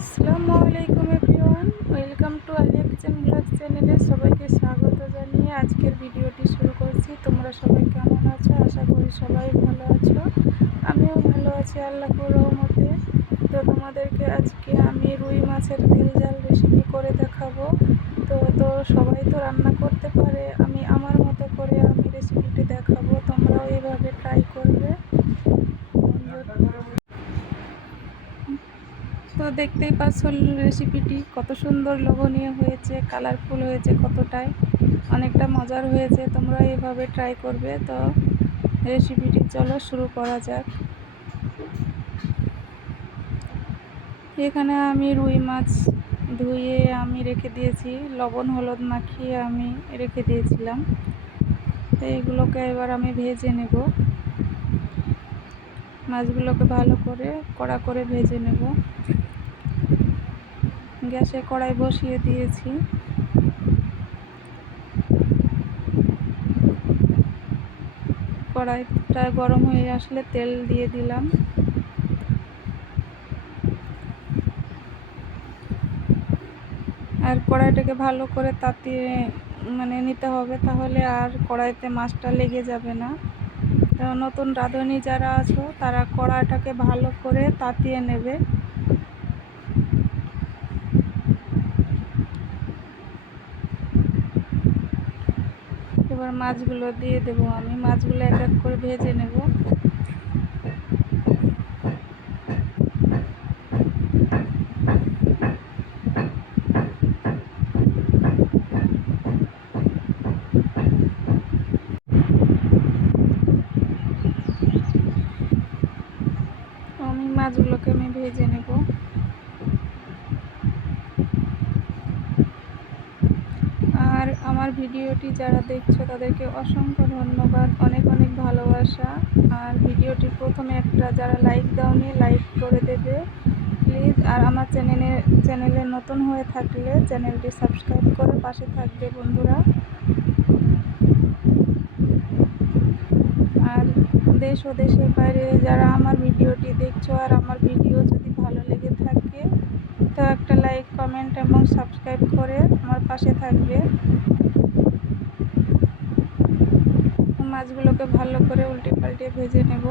আসসালামু আলাইকুম everyone, welcome to Alia kitchen blog চ্যানেলে সবাইকে স্বাগত জানিয়ে আজকের ভিডিওটি শুরু করছি। তোমরা সবাই কেমন আছো? আশা করি সবাই ভালো আছো। আমিও ভালো আছি, আল্লাহর রহমতে। তো তোমাদেরকে আজকে আমি রুই মাছের তেল জাল রেসিপি করে দেখাবো। তো তো সবাই তো রান্না করতে পারে আমি আমার মতো করে আমি রেসিপিটি দেখাবো তোমরাও এইভাবে ট্রাই করবে তো দেখতেই পাচ্ছ রেসিপিটি কত সুন্দর লোভনীয় হয়েছে কালারফুল হয়েছে কতটাই। অনেকটা মজার হয়েছে, তোমরা এভাবে ট্রাই করবে। তো রেসিপিটি চলো শুরু করা যাক। এখানে আমি রুই মাছ ধুয়ে আমি রেখে দিয়েছি। লবণ, হলুদ মাখিয়ে আমি রেখে দিয়েছিলাম। তো এগুলোকে এবার আমি ভেজে নেব। মাছগুলোকে ভালো করে কড়া করে ভেজে নেব। গ্যাসে কড়াই বসিয়ে দিয়েছি। কড়াইটা গরম হয়ে আসলে তেল দিয়ে দিলাম। আর কড়াইটাকে ভালো করে তাতিয়ে মানে নিতে হবে তাহলে আর কড়াইতে মাছটা লেগে যাবে না। নতুন রাঁধুনি যারা আছো, তারা কড়াইটাকে ভালো করে তাতিয়ে নেবে। এবার মাছগুলো দিয়ে দেবো আমি। মাছগুলো এক এক করে ভেজে নেব। আমি মাছগুলোকে আমি ভেজে নেব আর আমার ভিডিওটি যারা দেখছ, তাদেরকে অসংখ্য ধন্যবাদ, অনেক অনেক ভালোবাসা। আর ভিডিওটি প্রথমে একটা যারা লাইক দাওনি, লাইক করে দেবে, প্লিজ। আর আমার চ্যানেলে চ্যানেলে নতুন হয়ে থাকলে চ্যানেলটি সাবস্ক্রাইব করে পাশে থাকবে বন্ধুরা। আর দেশ ও দেশের বাইরে যারা আমার ভিডিওটি দেখছ আর আমার ভিডিও যদি ভালো লেগে থাকে, তো একটা লাইক, কমেন্ট এবং সাবস্ক্রাইব করে আমার পাশে থাকবে। মাছগুলোকে ভালো করে উল্টে পাল্টে ভেজে নেব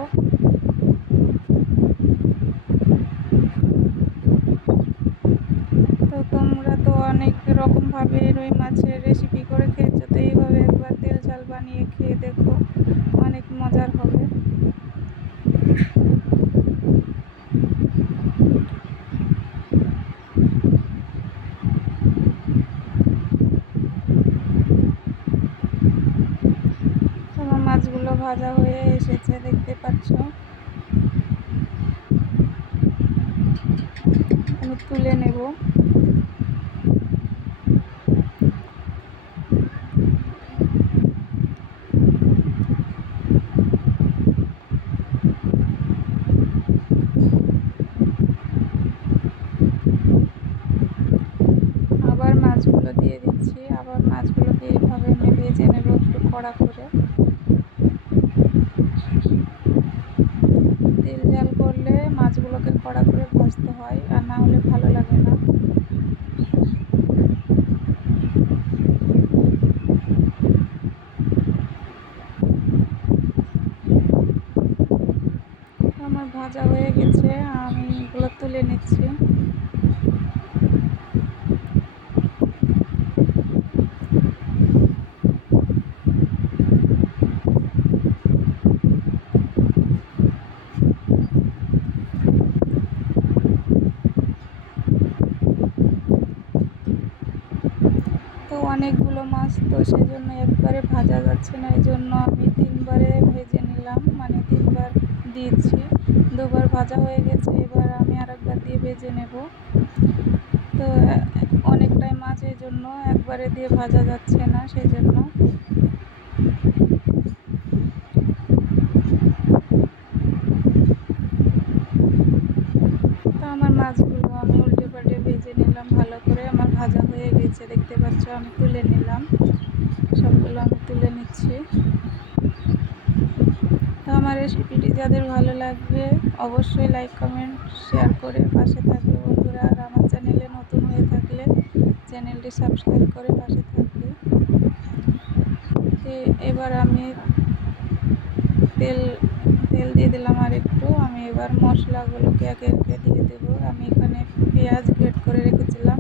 তো তোমরা তো অনেক রকমভাবে রুই মাছের রেসিপি করে খেয়েছো তো এইভাবে একবার তেল ঝাল বানিয়ে খেয়ে দেখো অনেক মজার হবে আমার মাছগুলো ভাজা হয়ে এসেছে দেখতে পাচ্ছ? আমি তুলে নেব আবার মাছগুলো দিয়ে দিচ্ছি আবার মাছগুলোকে এইভাবে আমি ভেজে নেব একটু কড়া করে তেল জাল করলে মাছগুলোকে কড়া করে ভাজতে হয় আর না হলে ভালো লাগে না আমার ভাজা হয়ে গেছে আমি এগুলো তুলে নিচ্ছি তো অনেকগুলো মাছ তো সেই জন্য একবারে ভাজা না এই জন্য আমি তিনবারে ভেজে নিলাম মানে তিনবার দিয়েছি দুবার ভাজা হয়ে গেছে, এবার আমি আরেকবার দিয়ে ভেজে নেব। তো, অনেকটাই মাছ এই জন্য, একবারে দিয়ে ভাজা যাচ্ছে না সেই জন্য তো আমার মাছগুলো আমি উল্টে পাল্টে ভেজে নিলাম, ভালো করে। আমার ভাজা হয়ে গেছে, দেখতে পাচ্ছ, আমি তুলে নিলাম। সবগুলো আমি তুলে নিচ্ছি তো আমার রেসিপিটি যাদের ভালো লাগবে, অবশ্যই লাইক কমেন্ট শেয়ার করে পাশে থাকবে বন্ধুরা। আর আমার চ্যানেলে নতুন হয়ে থাকলে চ্যানেলটি সাবস্ক্রাইব করে পাশে থাকবে। এবার আমি তেল তেল দিয়ে দিলাম আর একটু আমি এবার মশলাগুলোকে একে একে দিয়ে দেবো। আমি এখানে পেঁয়াজ গ্রেট করে রেখেছিলাম।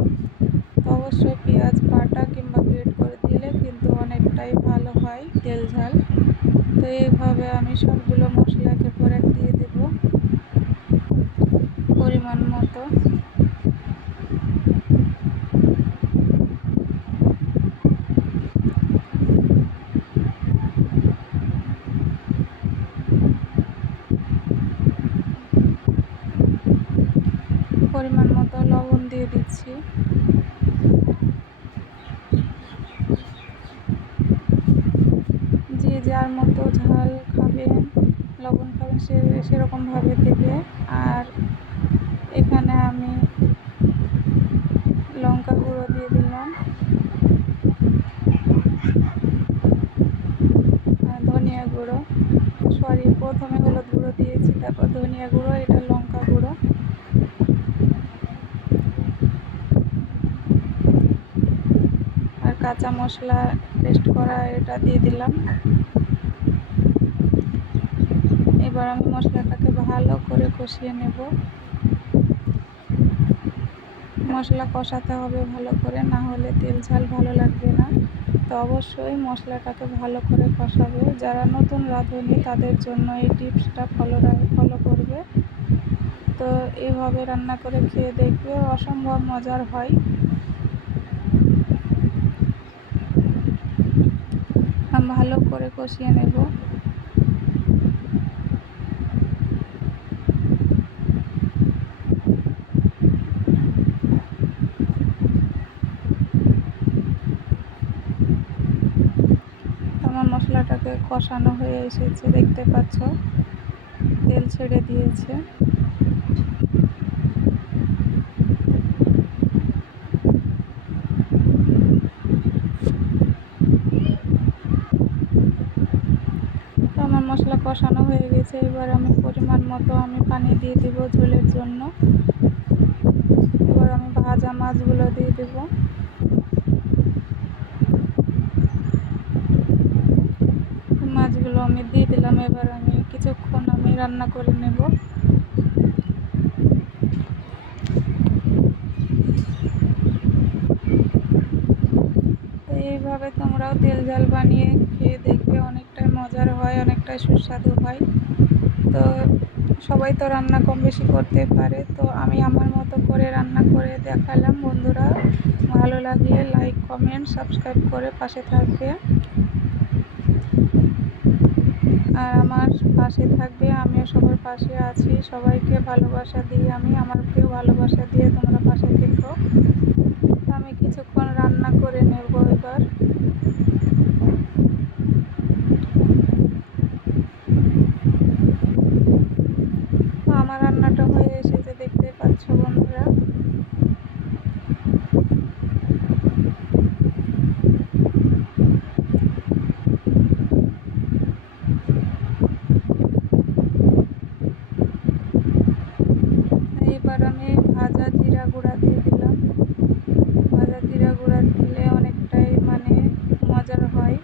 তো অবশ্যই পেঁয়াজ, বাটা কিংবা গ্রেট করে দিলে কিন্তু অনেকটাই ভালো তেল, ঝাল। তো এইভাবে আমি সবগুলো মশলা একের পর দিয়ে দেব পরিমাণ মতো। পরিমাণ মতো লবণ দিয়ে দিচ্ছি যে যার মতো ঝাল খাবেন লবণ খাবেন সে সেরকমভাবে দেবে। আর এখানে আমি লঙ্কা গুঁড়ো দিয়ে দিলাম। ধনিয়া গুঁড়ো। সরি প্রথমে হলুদ গুঁড়ো দিয়েছি, তারপর ধনিয়া গুঁড়ো, এটা লঙ্কা গুঁড়ো। আর কাঁচা মশলা পেস্ট করা এটা দিয়ে দিলাম। এবার আমি মশলাটাকে ভালো করে কষিয়ে নেব। মশলা কষাতে হবে ভালো করে, না হলে তেল ঝাল ভালো লাগবে না। তো অবশ্যই মশলাটাকে ভালো করে কষাবে। যারা নতুন রাঁধুনি, তাদের জন্য এই টিপসটা ফলো ফলো করবে। তো এইভাবে রান্না করে খেয়ে দেখবে, অসম্ভব মজার হয়। ভালো করে কষিয়ে নেব আমার মশলাটাকে কষানো হয়ে এসেছে, দেখতে পাচ্ছ? তেল ছেড়ে দিয়েছে। আমার মশলা কষানো হয়ে গেছে, এবার আমি পরিমাণ মতো আমি পানি দিয়ে দেব ঝোলের জন্য। এবার আমি ভাজা মাছগুলো দিয়ে দেব মাছগুলো আমি দিয়ে দিলাম এবার আমি কিছুক্ষণ আমি রান্না করে নেব। এইভাবে তোমরাও তেল জাল বানিয়ে খেয়ে দেখবে, অনেকটাই মজার হয়, অনেকটাই সুস্বাদু হয়। তো সবাই তো রান্না কম বেশি করতে পারে, তো আমি আমার মতো করে রান্না করে দেখালাম বন্ধুরা। ভালো লাগলে লাইক কমেন্ট সাবস্ক্রাইব করে পাশে থাকবে। আর আমার পাশে থাকবে, আমিও সবার পাশে আছি। সবাইকে ভালোবাসা দিয়ে আমি, আমাকেও ভালোবাসা দিয়ে তোমরা পাশে থেকো। আমি কিছুক্ষণ রান্না করে নেব এবার আমার রান্নাটা হয়ে এসেছে দেখতে পাচ্ছ বন্ধুরা এবার আমি ভাজা জিরা গুঁড়া দিয়ে দিলাম জিরা দিলে অনেকটাই মানে মজার হয়।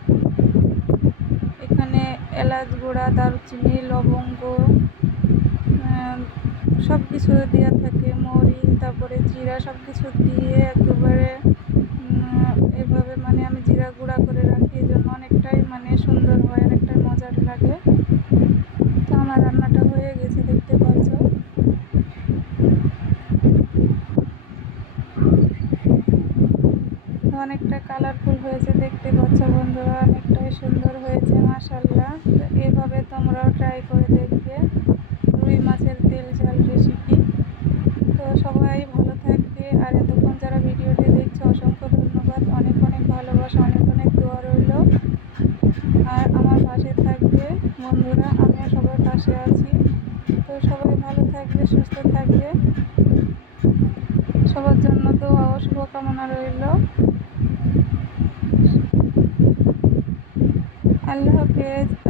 এখানে এলাচ গুঁড়া, দারুচিনি, লবঙ্গ সব কিছু দেওয়া থাকে মরি তারপরে জিরা সব কিছু দিয়ে একেবারে এভাবে মানে আমি জিরা গুঁড়া করে রাখি, এই জন্য অনেকটাই মানে সুন্দর হয়, অনেকটাই মজার লাগে তো আমার রান্নাটা হয়ে গেছে দেখতে পাচ্ছ অনেকটা কালারফুল হয়েছে দেখতে পাচ্ছ বন্ধুরা অনেকটাই সুন্দর হয়েছে মাসাল্লাহ এভাবে তোমরাও ট্রাই করে দেখবে রুই মাছের তেল ঝাল রেসিপি তো সবাই ভালো থাকবে আর এতক্ষণ যারা ভিডিওটি দেখছে অসংখ্য ধন্যবাদ অনেক অনেক ভালোবাসা অনেক অনেক দোয়া রইল আর আমার পাশে থাকবে বন্ধুরা আমিও সবার পাশে আছি তো সবাই ভালো থাকবে সুস্থ থাকবে সবার জন্য তো শুভকামনা রইল। আল্লাহ হাফেজ।